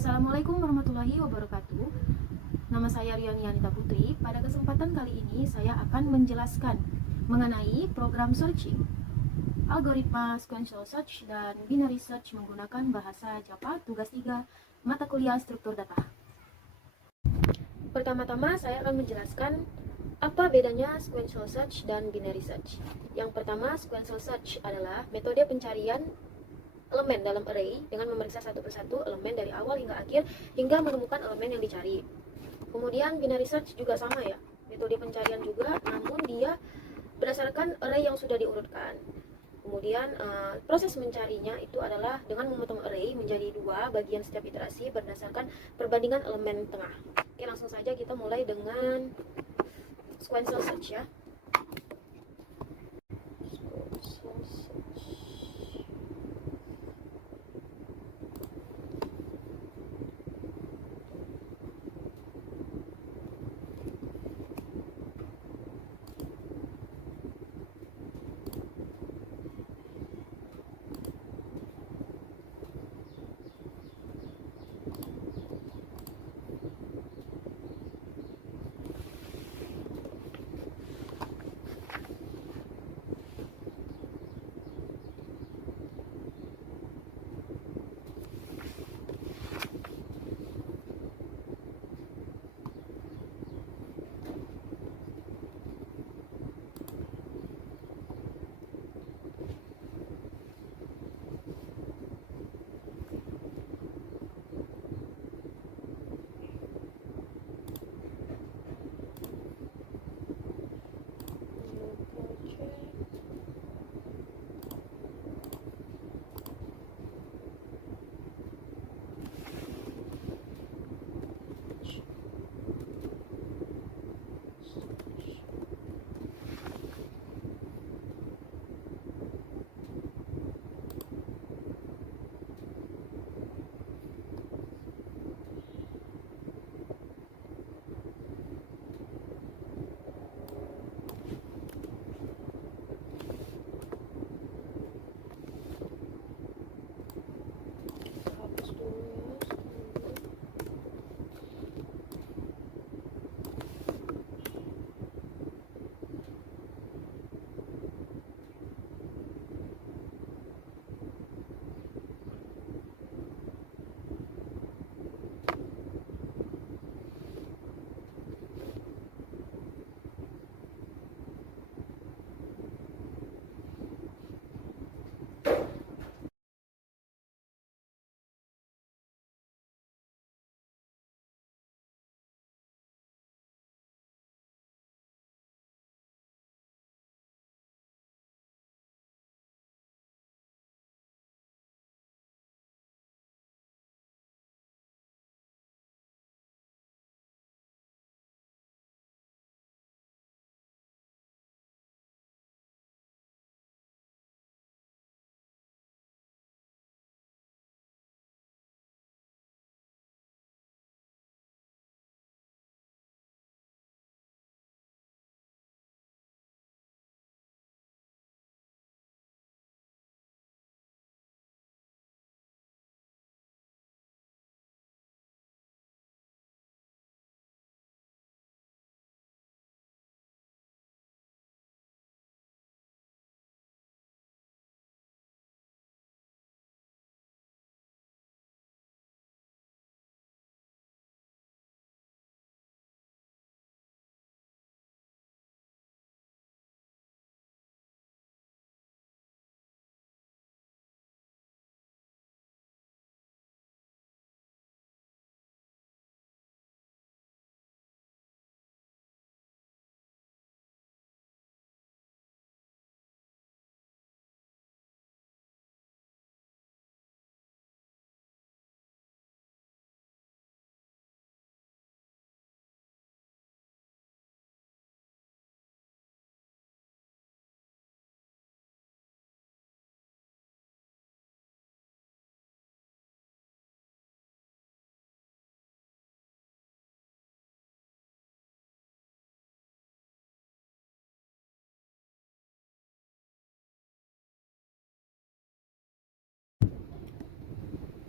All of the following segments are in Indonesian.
Assalamualaikum warahmatullahi wabarakatuh. Nama saya Riani Anita Putri. Pada kesempatan kali ini saya akan menjelaskan mengenai program searching, algoritma sequential search dan binary search menggunakan bahasa Java tugas 3 mata kuliah struktur data. Pertama-tama saya akan menjelaskan apa bedanya sequential search dan binary search. Yang pertama, sequential search adalah metode pencarian elemen dalam array dengan memeriksa satu persatu elemen dari awal hingga akhir hingga menemukan elemen yang dicari. Kemudian binary search juga sama ya, metode pencarian juga, namun dia berdasarkan array yang sudah diurutkan. Kemudian proses mencarinya itu adalah dengan memotong array menjadi dua bagian setiap iterasi berdasarkan perbandingan elemen tengah. Oke, langsung saja kita mulai dengan sequential search ya.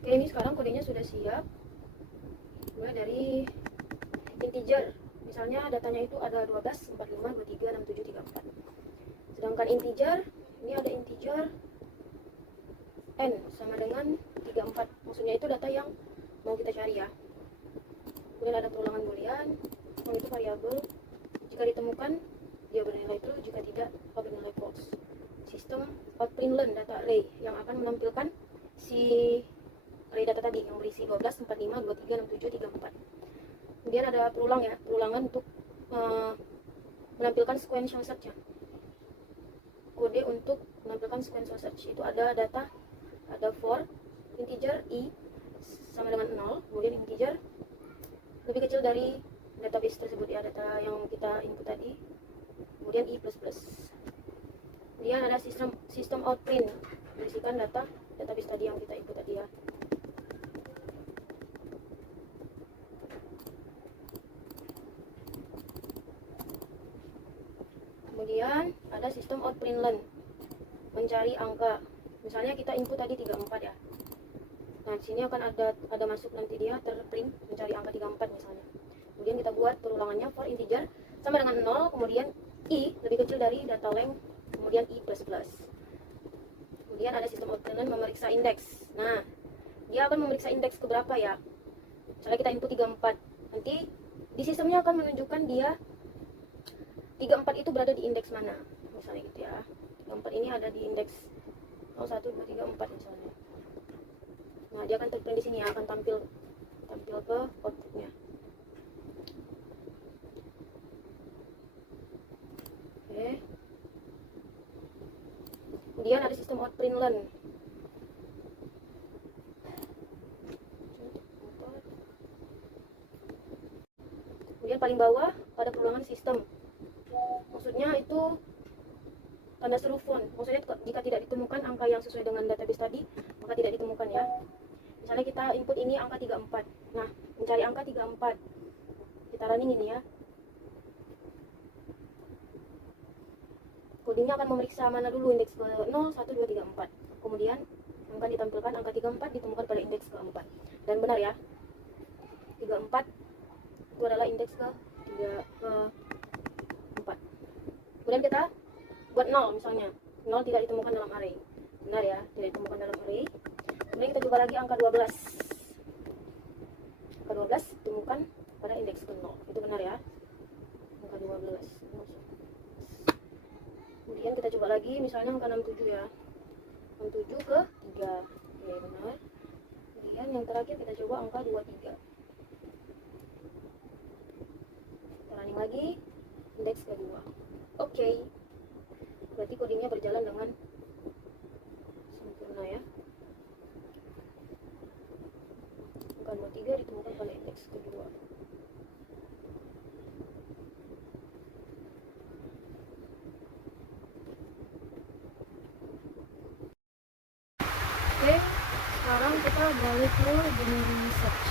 Oke, ini sekarang kodenya sudah siap. Mulai dari integer, misalnya datanya itu ada 12, 45, 23, 67, 34. Sedangkan integer, ini ada integer n sama dengan 34. Maksudnya itu data yang mau kita cari ya. Kemudian ada perulangan boolean, yang itu variabel. Jika ditemukan, dia bernilai true, jika tidak, bernilai false. Sistem outprintlen data array yang akan menampilkan si array data tadi yang berisi 12, 45, 23, 67, 34. Kemudian ada perulang ya, perulangan untuk menampilkan sequential search-nya. Kode untuk menampilkan sequential search itu ada data, ada for integer i sama dengan 0, kemudian integer lebih kecil dari database tersebut ya, data yang kita input tadi, kemudian i++. Kemudian ada sistem outprint, berisikan data database tadi yang kita input tadi ya. Kemudian ada sistem outprintlen, mencari angka. Misalnya kita input tadi 34 ya. Nah, di sini akan ada masuk nanti dia terprint mencari angka 34 misalnya. Kemudian kita buat perulangannya for integer sama dengan 0, kemudian i lebih kecil dari data length, kemudian i++. Kemudian ada sistem outprintlen memeriksa indeks. Nah, dia akan memeriksa indeks keberapa ya. Misalnya kita input 34, nanti di sistemnya akan menunjukkan dia 34 itu berada di indeks mana. Misalnya gitu ya. 34 ini ada di indeks 01, 2, 3, 4 misalnya. Nah, dia akan terprint di sini ya, akan tampil ke outputnya. Oke. Kemudian ada sistem outprintlen. Kemudian paling bawah ada perulangan sistem. Maksudnya itu tanda seru font. Maksudnya jika tidak ditemukan angka yang sesuai dengan database tadi, maka tidak ditemukan ya. Misalnya kita input ini angka 34. Nah, mencari angka 34. Kita running ini ya. Codingnya akan memeriksa mana dulu indeks ke 0, 1, 2, 3, 4. Kemudian akan ditampilkan angka 34 ditemukan pada indeks ke-4. Dan benar ya. 34 itu adalah indeks ke-4. Kemudian kita buat 0 misalnya. 0 tidak ditemukan dalam array. Benar ya, tidak ditemukan dalam array. Kemudian kita coba lagi angka 12. Angka 12 ditemukan pada indeks ke 0. Itu benar ya. Angka 12. Kemudian kita coba lagi misalnya angka 67 ya. 67 ke 3. Oke, benar. Kemudian yang terakhir kita coba angka 23. Kita running lagi indeks kedua. Oke. Berarti codingnya berjalan dengan sempurna ya. Angka 23 ditemukan pada indeks kedua. Oke, sekarang kita balik ke binary search.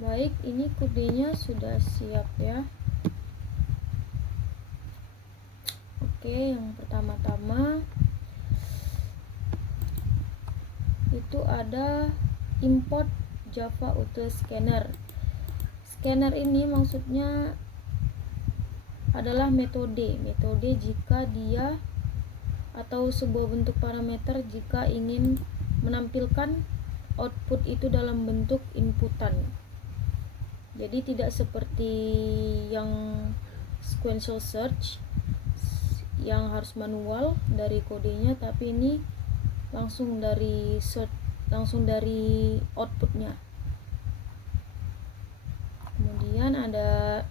Baik, ini kodenya sudah siap ya. Oke, yang pertama-tama itu ada import Java Auto Scanner. Scanner ini maksudnya adalah metode jika dia atau sebuah bentuk parameter jika ingin menampilkan output itu dalam bentuk inputan. Jadi tidak seperti yang sequential search yang harus manual dari kodenya, tapi ini langsung dari search, langsung dari outputnya. Kemudian ada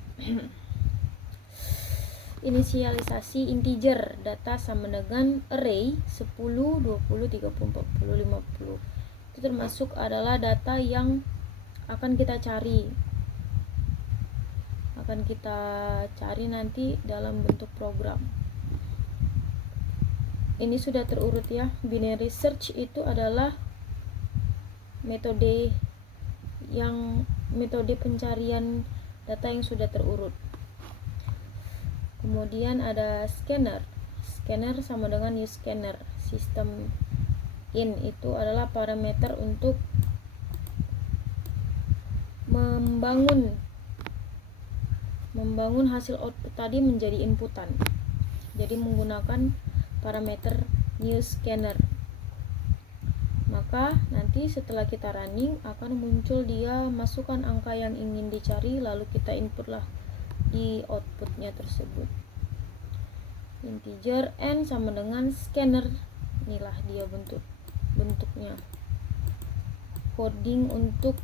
inisialisasi integer data sama dengan array 10, 20, 30, 40, 50. Itu termasuk adalah data yang akan kita cari nanti dalam bentuk program. Ini sudah terurut ya. Binary search itu adalah metode pencarian data yang sudah terurut. Kemudian ada scanner sama dengan use scanner. Sistem in itu adalah parameter untuk membangun hasil output tadi menjadi inputan. Jadi menggunakan parameter new scanner. Maka nanti setelah kita running akan muncul dia masukkan angka yang ingin dicari, lalu kita inputlah di outputnya tersebut. Integer n sama dengan scanner. Inilah dia bentuknya. Coding untuk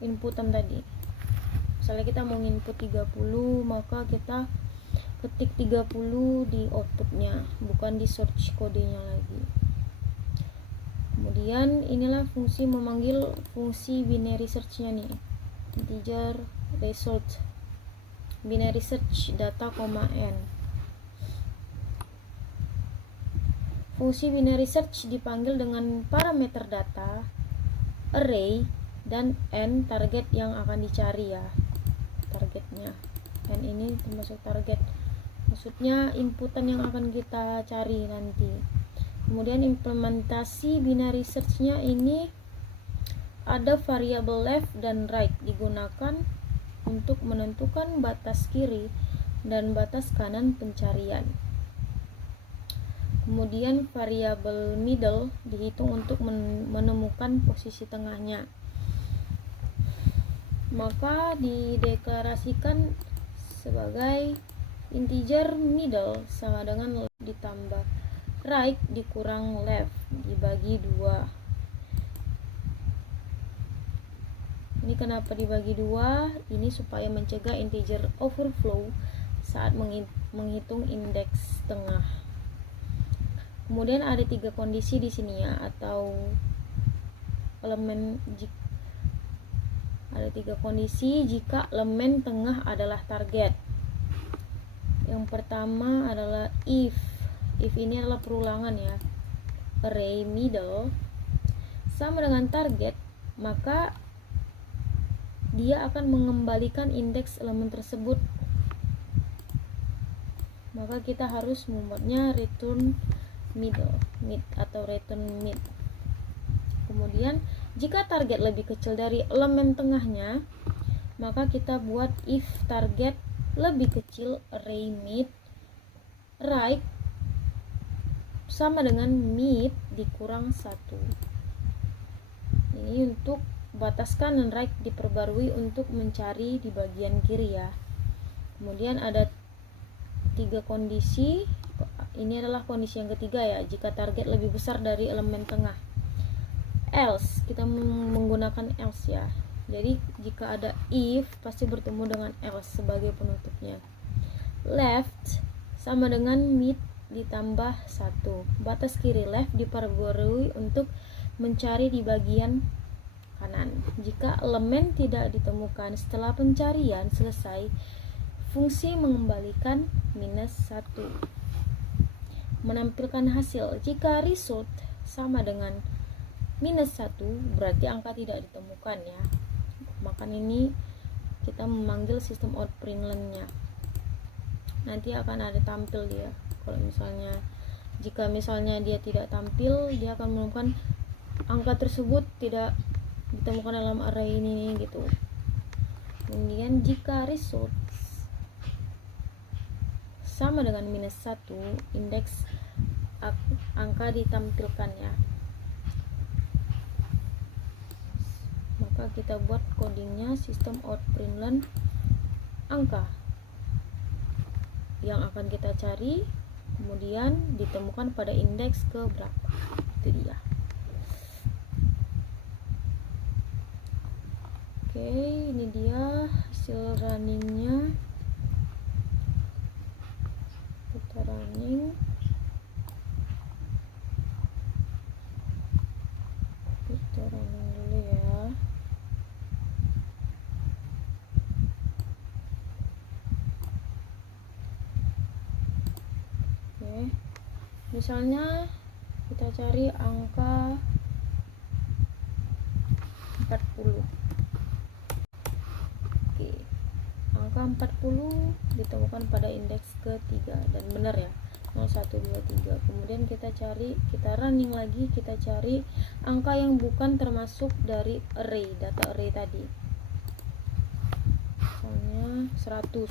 inputan tadi. Misalnya kita mau input 30, maka kita ketik 30 di outputnya, bukan di search kodenya lagi. Kemudian inilah fungsi memanggil fungsi binary search-nya nih. Integer result binary search data, n. Fungsi binary search dipanggil dengan parameter data, array, dan n target yang akan dicari ya. Targetnya. N ini termasuk target. Maksudnya inputan yang akan kita cari nanti. Kemudian implementasi binary search-nya ini ada variabel left dan right digunakan untuk menentukan batas kiri dan batas kanan pencarian. Kemudian variabel middle dihitung untuk menemukan posisi tengahnya. Maka dideklarasikan sebagai integer middle sama dengan ditambah right dikurang left dibagi 2. Ini kenapa dibagi 2? Ini supaya mencegah integer overflow saat menghitung indeks tengah. Kemudian ada 3 kondisi di sini ya, atau elemen ada 3 kondisi jika elemen tengah adalah target. Yang pertama adalah if ini adalah perulangan ya, array middle sama dengan target, maka dia akan mengembalikan indeks elemen tersebut. Maka kita harus membuatnya return mid atau return mid. Kemudian jika target lebih kecil dari elemen tengahnya, maka kita buat if target lebih kecil array mid right sama dengan mid dikurang 1. Ini untuk batas kanan, right diperbarui untuk mencari di bagian kiri ya. Kemudian ada 3 kondisi. Ini adalah kondisi yang ketiga ya, jika target lebih besar dari elemen tengah. Else, kita menggunakan else ya. Jadi jika ada if pasti bertemu dengan else sebagai penutupnya. Left sama dengan mid ditambah 1. Batas kiri left diperbarui untuk mencari di bagian kanan. Jika elemen tidak ditemukan setelah pencarian selesai, fungsi mengembalikan -1. Menampilkan hasil. Jika result sama dengan -1, berarti angka tidak ditemukan ya. Maka ini kita memanggil sistem outprintln-nya. Nanti akan ada tampil dia. Kalau misalnya jika misalnya dia tidak tampil, dia akan menemukan angka tersebut tidak ditemukan dalam array ini gitu. Kemudian jika results sama dengan -1, indeks angka ditampilkan ya. Maka kita buat codingnya sistem outprintln angka yang akan kita cari, kemudian ditemukan pada indeks ke berapa. Itu dia. Oke, ini dia hasil runningnya. Kita running. Kita running dulu ya. Oke. Misalnya kita cari angka 40. Oke. Angka 40 ditemukan pada indeks ketiga dan benar ya. 0, 1, 2, 3. Kemudian kita running lagi, kita cari angka yang bukan termasuk dari array, data array tadi. Misalnya 100.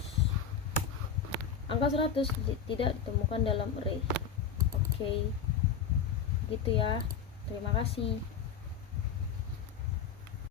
Angka 100 tidak ditemukan dalam array. Oke. Gitu ya. Terima kasih.